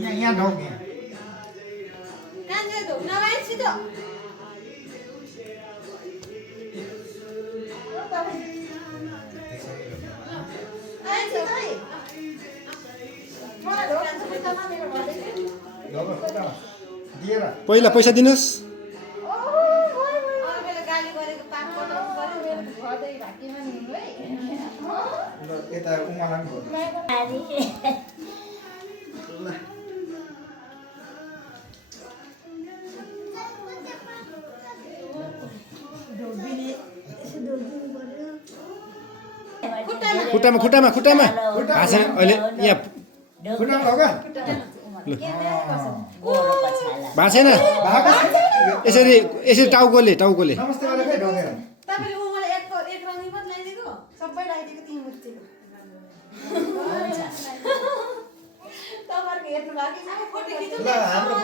यहाँ ढोक यहाँ पहिला पैसा दिनुहोस् यता उमालाई खुट्टामा खुट्टामा खुट्टामा भाषा अहिले यहाँ खुट्टामा लगा भाँचेन यसरी यसरी टाउकोले टाउकोले नमस्ते गरेकै ढोकेर ल हाम्रो